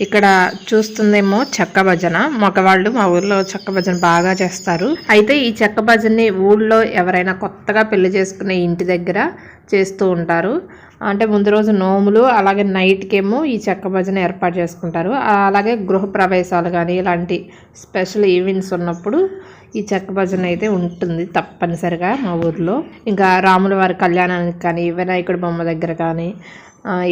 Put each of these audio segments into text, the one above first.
ఇక్కడ చూస్తుందేమో చెక్క భజన. మగవాళ్ళు మా ఊర్లో చెక్క భజన బాగా చేస్తారు. అయితే ఈ చెక్క భజనని ఊళ్ళో ఎవరైనా కొత్తగా పెళ్ళి చేసుకునే ఇంటి దగ్గర చేస్తూ ఉంటారు. అంటే ముందు రోజు నోములు అలాగే నైట్కేమో ఈ చెక్క భజన ఏర్పాటు చేసుకుంటారు. అలాగే గృహ ప్రవేశాలు కానీ ఇలాంటి స్పెషల్ ఈవెంట్స్ ఉన్నప్పుడు ఈ చెక్క భజన అయితే ఉంటుంది తప్పనిసరిగా మా ఊర్లో. ఇంకా రాముల వారి కళ్యాణానికి కానీ వినాయకుడి బొమ్మ దగ్గర కానీ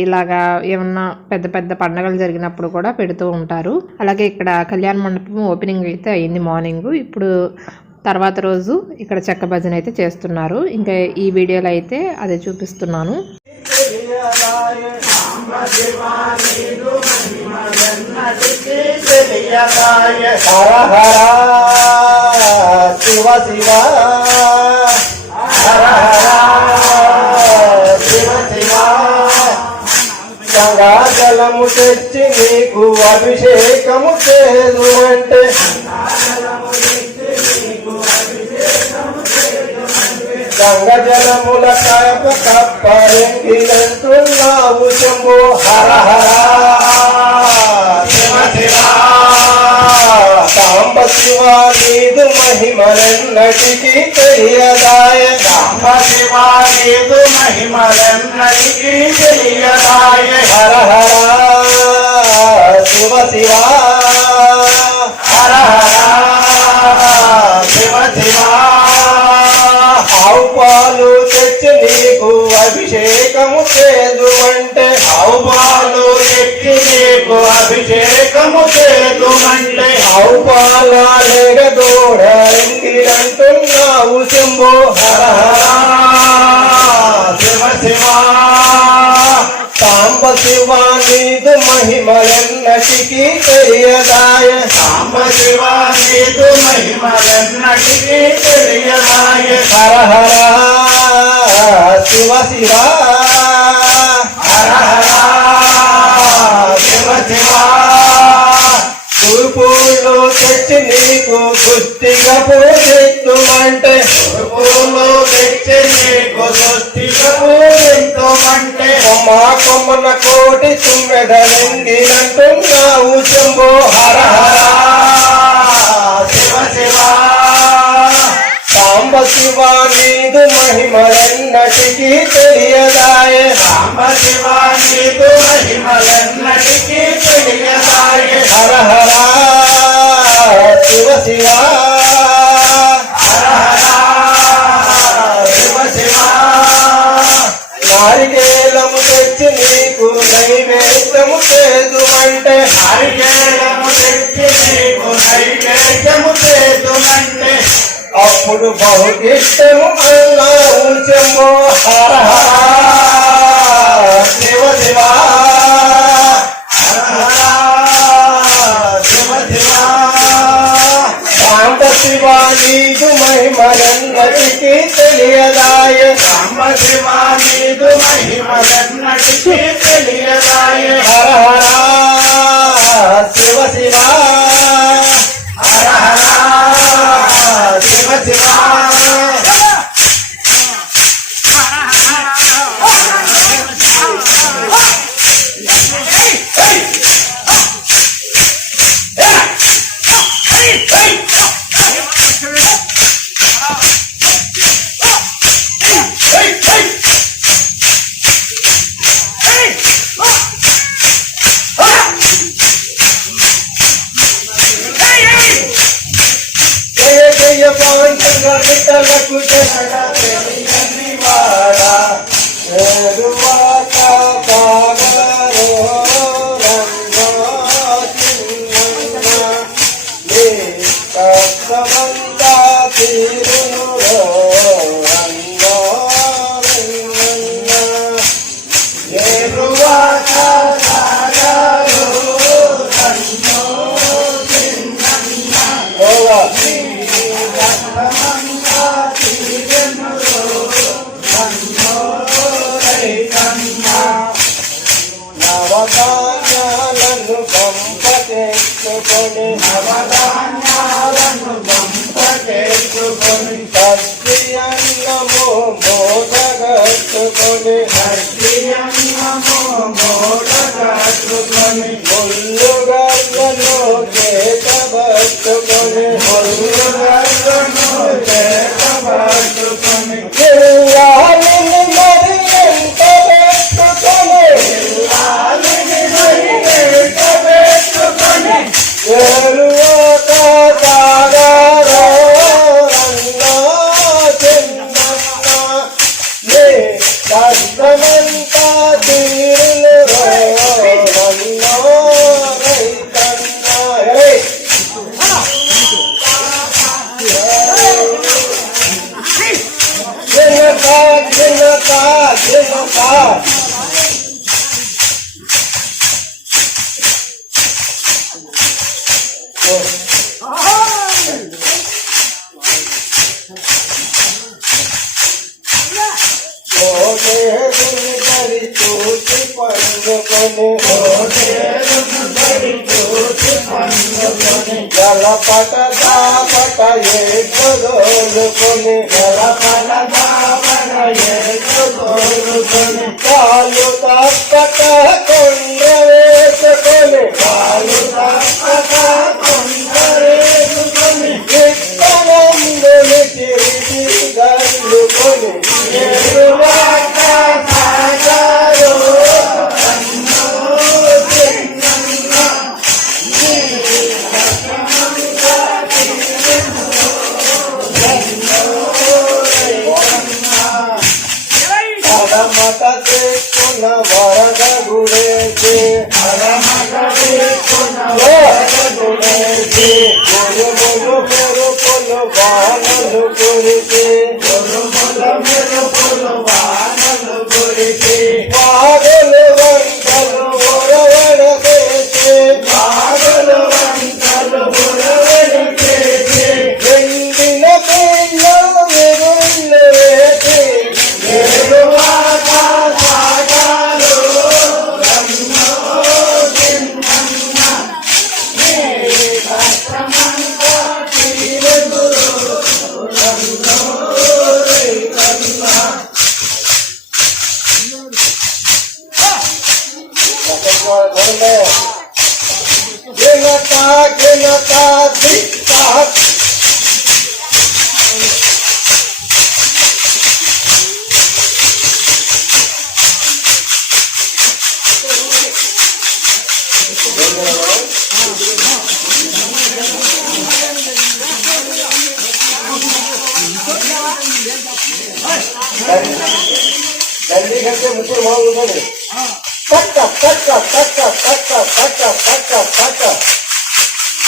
ఇలాగా ఏమన్నా పెద్ద పెద్ద పండగలు జరిగినప్పుడు కూడా పెడుతూ ఉంటారు. అలాగే ఇక్కడ కళ్యాణ మండపం ఓపెనింగ్ అయితే అయింది మార్నింగ్. ఇప్పుడు తర్వాత రోజు ఇక్కడ చెక్క భజన అయితే చేస్తున్నారు. ఇంకా ఈ వీడియోలో అయితే అదే చూపిస్తున్నాను. హర హర శివ శివ హర హర శివ శివ గంగాజలము తెచ్చి నీకు అభిషేకము చేదు అంటే గంగ జలముల కప్ప కప్పరెంగిలంటున్నావు శంభో. హర సాంబ శివ నీదు మహిమలన్నటికి తెలియదాయ. సాంబ శివ నీదు మహిమలన్నటికి తెలియదాయ. హర హర. శివ శివ. అభిషేకము చేదు అంటే ఆవు పాలు తెచ్చి నీకు అభిషేకము చేదు అంటే ఆవు పాల లేగ దూడ అంటున్నావు శంభో హర హర శివ శివ. సాంబ శివ నీదు మహిమలన్నటికి తెలియదాయ. సాంబ శివ నీదు మహిమలన్నటికి తెలియదాయ. హర హర శివ శివ. శివ శివ. తూర్పులో తెచ్చి నీకు గుస్తిగా పూజిత్తు అంటే తెచ్చి నీకు గుస్తిగా పూజిత్తు మా కొమ్మన కోటి తుమ్మెడ వెంగిలంటున్నావు శంభో. హర హరా. సాంబ శివ నీదు మహిమలన్నటికి తెలియదాయ. సాంబ శివ నీదు మహిమలన్నటికి తెలియదాయ. హర హర శివ శివ నారికేలము తెచ్చి నీకు నైవేద్యము చేదు అంటే నారికేలము తెచ్చి నీకు నైవేద్యము చేదు అప్పుడు బహుకిష్టము అన్నా ఉంచము హర హర శివ శివ హర శివ శివ సాంబ శివ నీదు మహిమలన్నటికి తెలియదాయ. సాంబ శివ నవధాన్యాలను పంపచేసుకొని నవధాన్యాలను పంపచేసుకొని Amém. వానలు కురిసి గురుముల మెరుపులు వానలు కురిసి పాగలు వంటలు ఉరవడ చేసి పాగలు వంటలు ఉరవడ చేసి ఎండిన పిల్లలు गिनता गिनता दिखता मुसलमान लोगों ने Back up, back up, back up, back up, back up, back up, back up.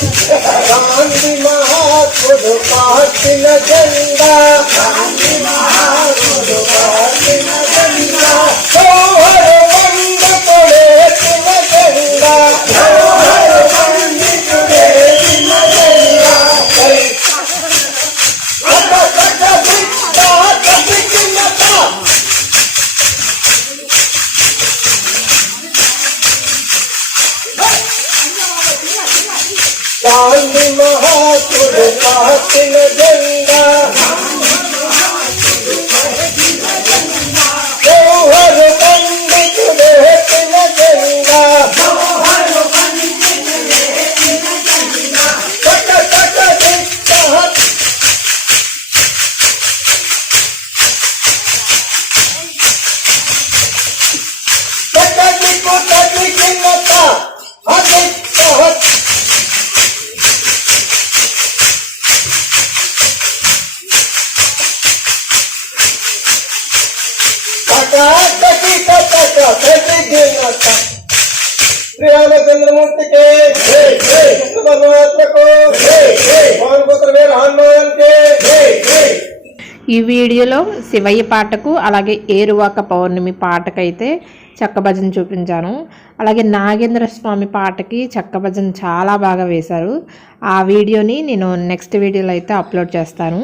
Gandhi महापुर पाठ लगंदा गांधी महापुर पाठ लगंदा Mahatil Mahatil Jannah ఈ వీడియోలో శివయ్య పాటకు అలాగే ఏరువాక పౌర్ణమి పాటకైతే చెక్క భజన చూపించాను. అలాగే నాగేంద్ర స్వామి పాటకి చెక్క భజన చాలా బాగా వేశారు. ఆ వీడియోని నేను నెక్స్ట్ వీడియోలో అయితే అప్లోడ్ చేస్తాను.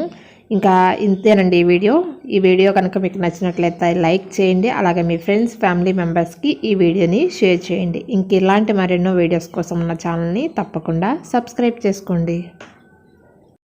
ఇంకా ఇంతేనండి ఈ వీడియో. ఈ వీడియో కనుక మీకు నచ్చినట్లయితే లైక్ చేయండి. అలాగే మీ ఫ్రెండ్స్ ఫ్యామిలీ మెంబర్స్కి ఈ వీడియోని షేర్ చేయండి. ఇంక ఇలాంటి మరెన్నో వీడియోస్ కోసం ఉన్న ఛానల్ని తప్పకుండా సబ్స్క్రైబ్ చేసుకోండి.